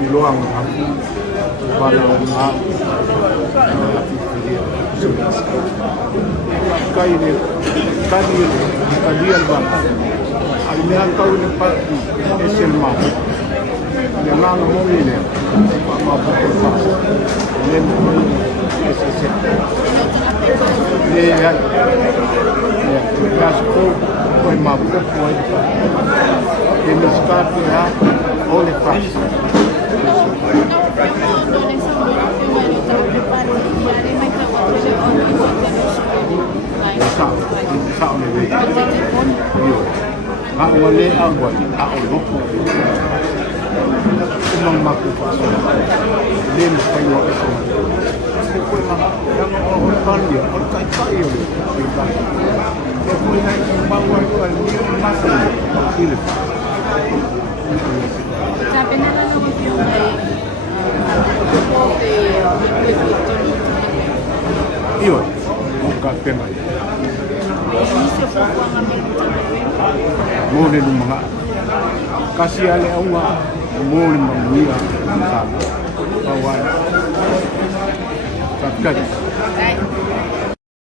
Iloang aku balau ngau kaini kadian bang alian kau ni pati eselma yang moni ni apa betul nem eset ni ya gasko koi mabu koi ini sekarang ya oleh pas sao này vậy? Hãy subscribe cho kênh Ghiền Mì Gõ để không bỏ lỡ mole no mga kasi ale au nga mole mangia sa kawan